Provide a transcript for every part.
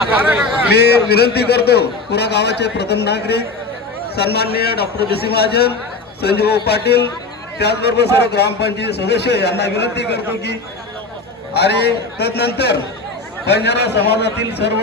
मी विनंती करतो पुरा गावाचे प्रथम नागरिक सन्माननीय doctor B C Mahajan, Sanjeev Patil, त्याचबरोबर सर्व ग्रामपंचायत सदस्य यांना विनंती करतो की आणि तदनंतर बंजारा समाजातील सर्व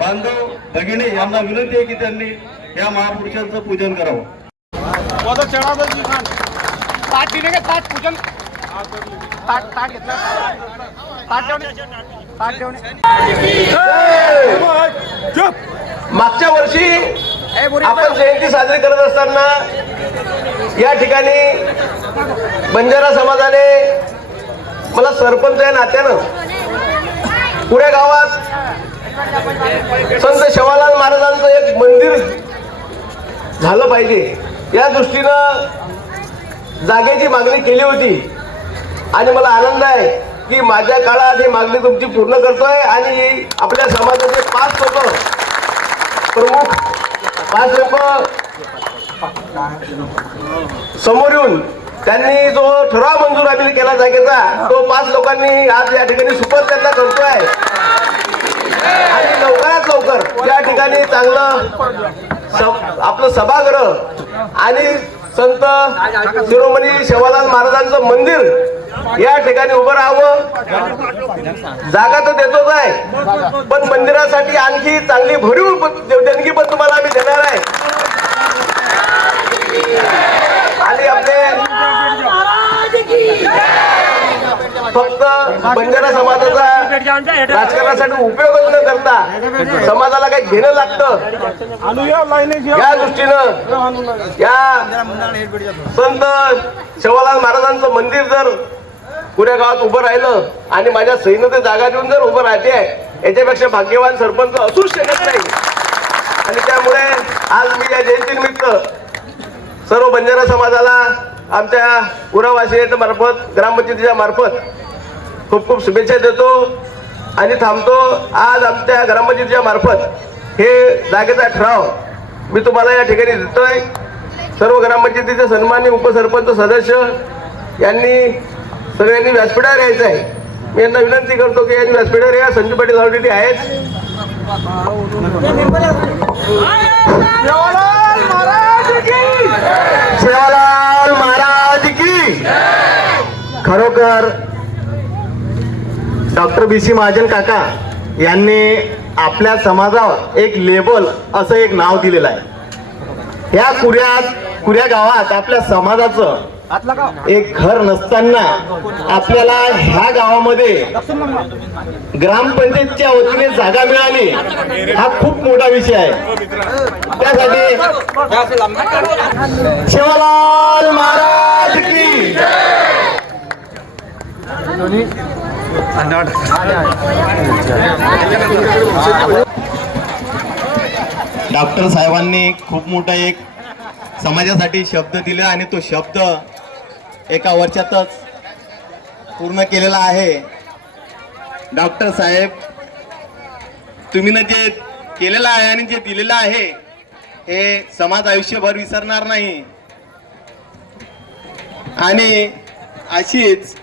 बांधव भगिनी यांना विनंती आहे की त्यांनी या महापुरुषांचं पूजन करावं. मागच्या वर्षी आपण जयंती साजरी करत असताना या ठिकाणी बंजारा समाजाने मला सरपंच या नात्यानं पुऱ्या गावात संत सेवालाल महाराजांचं एक मंदिर झालं पाहिजे या दृष्टीनं जागेची मागणी केली होती आणि मला आनंद आहे की माझ्या काळात ही मागणी तुमची पूर्ण करतोय आणि आपल्या समाजाचे 5 लोक प्रमुख 5 लोक समोर येऊन त्यांनी जो ठराव मंजूर आम्ही केला जागेचा तो 5 लोकांनी आज या ठिकाणी सुपथ त्यांना करतोय आणि लवकरात लवकर या ठिकाणी चांगलं आपलं सभागृह आणि संत शिरोमणी सेवालाल महाराजांचं मंदिर या ठिकाणी उभं राहावं. जागा तर देतोच आहे पण मंदिरासाठी आणखी चांगली भरीव देणगी पण तुम्हाला आम्ही देणार आहे. आणि आपले फक्त बंजारा समाजाचा राजकारणासाठी उपयोग न करता समाजाला काही घेणं लागतं या दृष्टीनं या संत सेवालाल महाराजांचं मंदिर जर पुऱ्या गावात उभं राहिलं आणि माझ्या सैन्यात जागा देऊन जर उभं राहते याच्यापेक्षा भाग्यवान सरपंच असूच शकत नाही. आणि त्यामुळे आज मी या जयंतीनिमित्त सर्व बंजारा समाजाला आमच्या पुरावासियांच्या मार्फत ग्रामपंचायतीच्या मार्फत खूप खूप शुभेच्छा देतो आणि थांबतो. आज आमच्या ग्रामपंचायतीच्या मार्फत हे जागेचा ठराव मी तुम्हाला या ठिकाणी देतोय. सर्व ग्रामपंचायतीचे सन्माननीय उपसरपंच सदस्य यांनी सगळ्यांनी व्यासपीठावर यायचं आहे. मी यांना विनंती करतो की यांनी व्यासपीठावर या. संजू पाटील ऑलरेडी आहेत. सेवालाल महाराज की. खरोखर डॉक्टर बी सी महाजन काका यांनी आपल्या समाजावर एक लेबल असं एक नाव दिलेलं आहे. या कुऱ्या गावात आपल्या समाजाचं एक घर नसताना आपल्याला ह्या गावामध्ये ग्रामपंचायतच्या वतीने जागा मिळाली हा खूप मोठा विषय आहे. त्यासाठी सेवालाल महाराज की. डॉक्टर साहेबांनी खूप मोठा एक समाजासाठी शब्द दिला आणि तो शब्द एका वर्षातच पूर्ण केलेला आहे. डॉक्टर साहेब तुम्ही ना जे केलेलं आहे आणि जे दिलेलं आहे हे समाज आयुष्यभर विसरणार नाही. आणि अशीच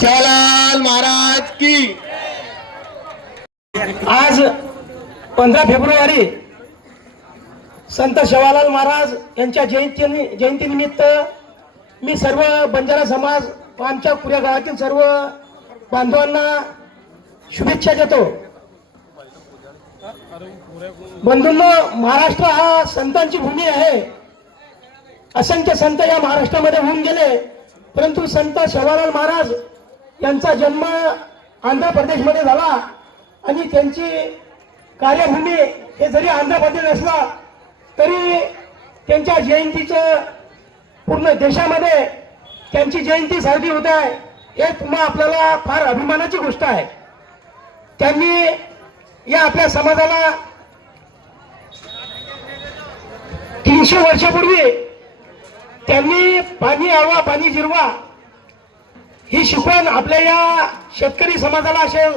सेवालाल महाराज की. आज 15 फेब्रुवारी संत सेवालाल महाराज यांच्या जयंतीनिमित्त मी सर्व बंजारा समाज व आमच्या पुऱ्या गावातील सर्व बांधवांना शुभेच्छा देतो. बंधूंनो, महाराष्ट्र हा संतांची भूमी आहे. असंख्य संत या महाराष्ट्रामध्ये होऊन गेले, परंतु संत सेवालाल महाराज यांचा जन्म आंध्र प्रदेशमध्ये झाला आणि त्यांची कार्यभूमी हे जरी आंध्र प्रदेश असला तरी त्यांच्या जयंतीचं पूर्ण देशामध्ये त्यांची जयंती साजरी होत आहे. हे तुम्हा आपल्याला फार अभिमानाची गोष्ट आहे. त्यांनी या आपल्या समाजाला 300 वर्षापूर्वी त्यांनी पाणी आळवा पाणी जिरवा ही शिकवण आपल्या या शेतकरी समाजाला असेल,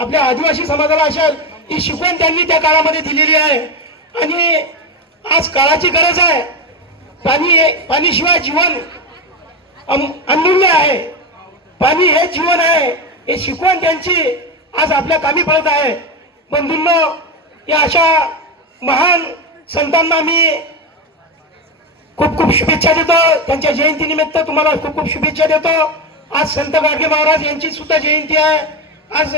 आपल्या आदिवासी समाजाला असेल, ही शिकवण त्यांनी त्या काळामध्ये दिलेली आहे. आणि आज काळाची गरज आहे. पाणीशिवाय जीवन अमूल्य आहे. पाणी हे जीवन आहे. हे शिकवण त्यांची आज आपल्या कामी पडत आहे. बंधूंनो, या अशा महान संतांना मी खूप खूप शुभेच्छा देतो. त्यांच्या जयंतीनिमित्त तुम्हाला खूप खूप शुभेच्छा देतो. आज संत गाडगे महाराज यांची सुद्धा जयंती आहे. आज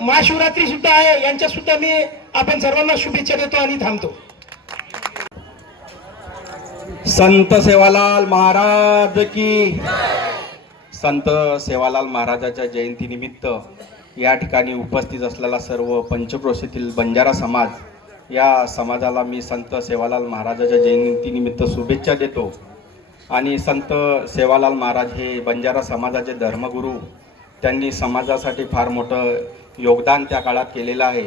महाशिवरात्री सुद्धा आहे. यांच्या सुद्धा मी आपण सर्वांना शुभेच्छा देतो आणि थांबतो. संत सेवालाल महाराज की. संत सेवालाल महाराजाच्या जयंतीनिमित्त या ठिकाणी उपस्थित असलेला सर्व पंचक्रोशीतील बंजारा समाज, या समाजाला मी संत सेवालाल महाराजाच्या जयंतीनिमित्त शुभेच्छा देतो. आणि संत सेवालाल महाराज हे बंजारा समाजाचे धर्मगुरू. त्यांनी समाजासाठी फार मोठं योगदान त्या काळात केलेलं आहे.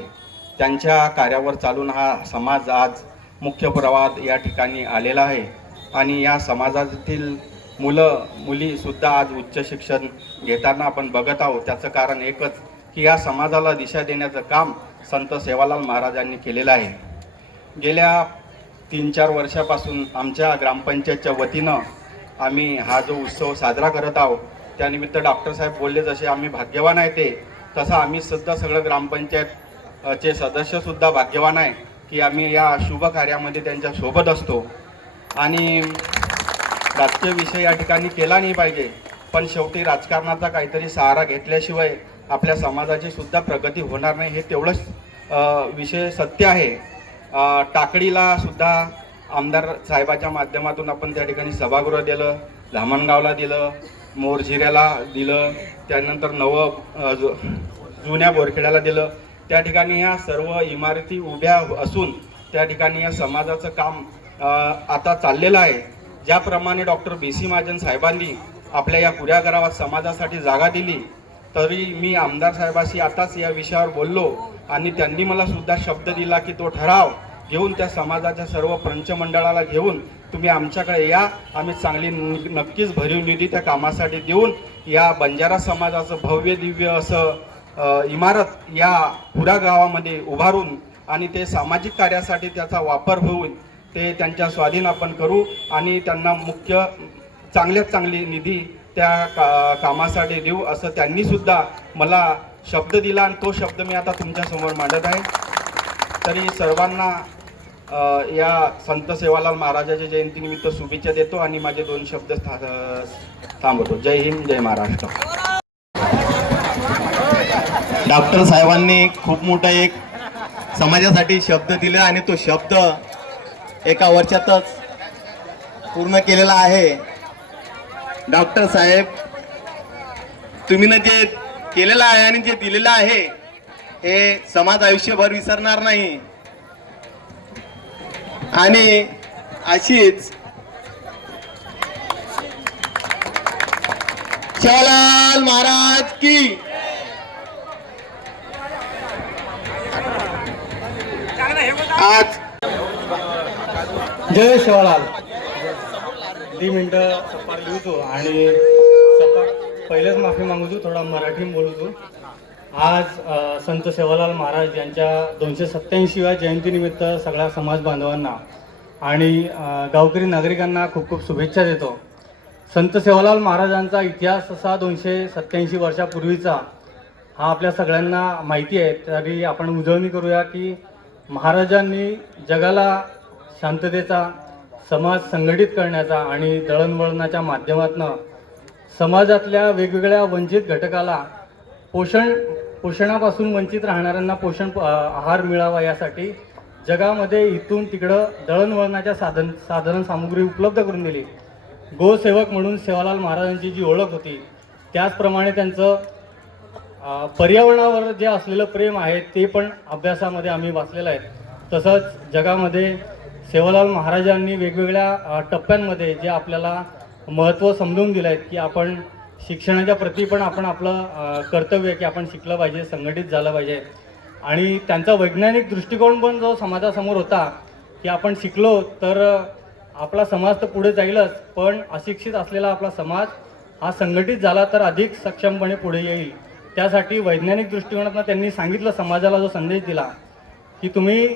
त्यांच्या कार्यावर चालून हा समाज आज मुख्य प्रवाहात या ठिकाणी आलेला आहे. आणि या समाजातील मुलं मुलीसुद्धा आज उच्च शिक्षण घेताना आपण बघत आहोत. त्याचं कारण एकच की या समाजाला दिशा देण्याचं काम संत सेवालाल महाराजांनी केलेलं आहे. गेल्या 3-4 वर्षापासून आमच्या ग्रामपंचायतच्या वतीनं आम्ही हा जो उत्सव साजरा करत आहोत. त्यानिमित्त डॉक्टर साहेब बोलले जसे आम्ही भाग्यवान आहे ते, तसं आम्ही सुद्धा सगळं ग्रामपंचायतचे सदस्यसुद्धा भाग्यवान आहे की आम्ही या शुभ कार्यामध्ये त्यांच्या सोबत असतो. आणि राजकीय विषय या ठिकाणी केला नाही पाहिजे, पण शेवटी राजकारणाचा काहीतरी सहारा घेतल्याशिवाय आपल्या समाजाची सुद्धा प्रगती होणार नाही, हे तेवढंच विषय सत्य आहे. टाकडीला सुद्धा आमदार साहेबाच्या माध्यमातून आपण त्या ठिकाणी सभागृह दिलं, धामणगावला दिलं, मोरझिऱ्याला दिलं, त्यानंतर जुन्या बोरखेड्याला दिलं. त्या ठिकाणी ह्या सर्व इमारती उभ्या असून त्या ठिकाणी या समाजाचं काम आता चाललेलं आहे. ज्याप्रमाणे डॉक्टर BC महाजन साहेबांनी आपल्या या पुऱ्या गावात समाजासाठी जागा दिली, तरी मी आमदार साहेबाशी आताच या विषयावर बोललो आणि त्यांनी मला सुद्धा शब्द दिला की तो ठराव घेऊन त्या समाजाच्या सर्व पंचमंडळाला घेऊन तुम्ही आमच्याकडे या, आम्ही चांगली नक्कीच भरीव निधी त्या कामासाठी देऊन या बंजारा समाजाचं भव्य दिव्य असं इमारत या पुऱ्या गावामध्ये उभारून आणि ते सामाजिक कार्यासाठी त्याचा वापर होऊन ते त्यांच्या स्वाधीन आपण करू आणि त्यांना मुख्य चांगल्यात चांगली निधी त्या कामासाठी देऊ असं त्यांनी सुद्धा मला शब्द दिला आणि तो शब्द मी आता तुमच्यासमोर मांडत आहे. तरी सर्वांना या संत सेवालाल महाराजाच्या जयंतीनिमित्त शुभेच्छा देतो आणि माझे 2 शब्द थांबवतो. जय हिंद, जय महाराष्ट्र. डॉक्टर साहेबांनी खूप मोठा एक समाजासाठी शब्द दिला आणि तो शब्द एका वर्षातच पूर्ण केलेला आहे. डॉक्टर साहेब, तुम्ही ना जे केलेलं आहे आणि जे दिलेलं आहे हे समाज आयुष्यभर विसरणार नाही. आणि अशीच सेवालाल महाराज की. आज जय सेवालाल. 2 मिनटं सपार लिहतो आणि पहिलेच माफी मागतो, थोडा मराठीत बोलतो. आज संत सेवालाल महाराज यांच्या 287व्या जयंतीनिमित्त सगळ्या समाज बांधवांना आणि गावकरी नागरिकांना खूप खूप शुभेच्छा देतो. संत सेवालाल महाराजांचा इतिहास असा 287 वर्षापूर्वीचा हा आपल्या सगळ्यांना माहिती आहे. तरी आपण उजळणी करूया की महाराजांनी जगाला शांततेचा, समाज संघटित करण्याचा आणि दळणवळणाच्या माध्यमातून समाजातल्या वेगवेगळ्या वंचित घटकाला पोषणापासून वंचित राहणाऱ्यांना पोषण आहार मिळावा यासाठी जगामध्ये इथून तिकडं दळणवळणाच्या साधन सामुग्री उपलब्ध करून दिली. गोसेवक म्हणून सेवालाल महाराजांची जी ओळख होती, त्याचप्रमाणे त्यांचं पर्यावरणावर जे असलेलं प्रेम आहे ते पण अभ्यासामध्ये आम्ही वाचलेलं आहे. तसंच जगामध्ये सेवालाल महाराजांनी वेगवेगळ्या टप्प्यांमध्ये जे आपल्याला महत्त्व समजून दिलं आहे की आपण शिक्षणाच्या प्रती पण आपण आपलं कर्तव्य की आपण शिकलं पाहिजे, संघटित झालं पाहिजे. आणि त्यांचा वैज्ञानिक दृष्टिकोन पण जो समाजासमोर होता की आपण शिकलो तर आपला समाज तर पुढे जाईलच, पण अशिक्षित असलेला आपला समाज हा संघटित झाला तर अधिक सक्षमपणे पुढे येईल. त्यासाठी वैज्ञानिक दृष्टिकोनातून त्यांनी सांगितलं, समाजाला जो संदेश दिला की तुम्ही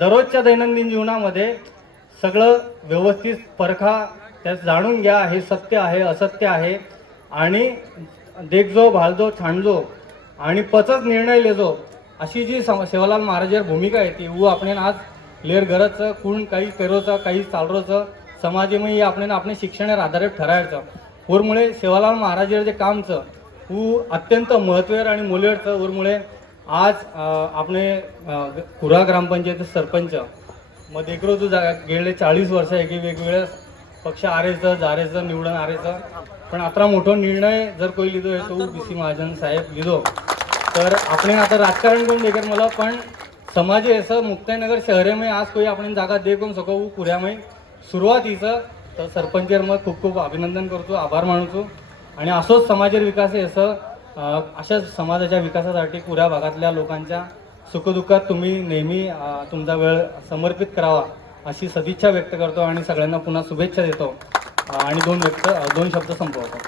दररोजच्या दैनंदिन जीवनामध्ये सगळं व्यवस्थित परखा, त्यात जाणून घ्या हे सत्य आहे असत्य आहे आणि देखजो भालजो छाणजो आणि पचच निर्णय लेजो अशी जी सेवालाल महाराजांची भूमिका आहे ती वो आपण आज लेर गरजचं कोण काही करोचं काही चालरोचं समाजमय आपण आपले शिक्षणावर आधारित ठरायचं वरमुळे सेवालाल महाराजांचे जे कामचं वो अत्यंत महत्त्वेर आणि मोलेरचं वरमुळे आज आपले कुरा ग्रामपंचायत सरपंच मग देखरो तू गेले 40 वर्ष एक वेगवेगळ्या पक्ष आरेचं जारेचं निवडून आरेचं पण आता मोठो निर्णय जर कोई लिधो आहे तो BC महाजन साहेब लिधो तर आपण आता राजकारण करून देखील मला पण समाज असं मुक्ताईनगर शहरेमध्ये आज कोई आपण जागा दे करून सको पुऱ्यामध्ये सुरुवातीचं तर सरपंचर मग खूप खूप अभिनंदन करतो आभार मानतो आणि असोच समाजाचा विकास आहे असं अशाच समाजाच्या विकासासाठी पुऱ्या भागातल्या लोकांच्या सुखदुःखात तुम्ही नेहमी तुमचा वेळ समर्पित करावा अशी सदिच्छा व्यक्त करतो आणि सगळ्यांना पुन्हा शुभेच्छा देतो आणि दोन शब्द संपवतो.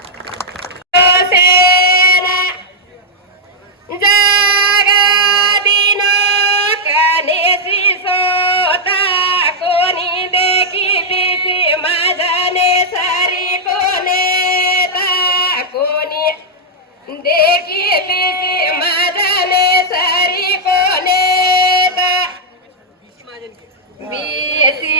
BSc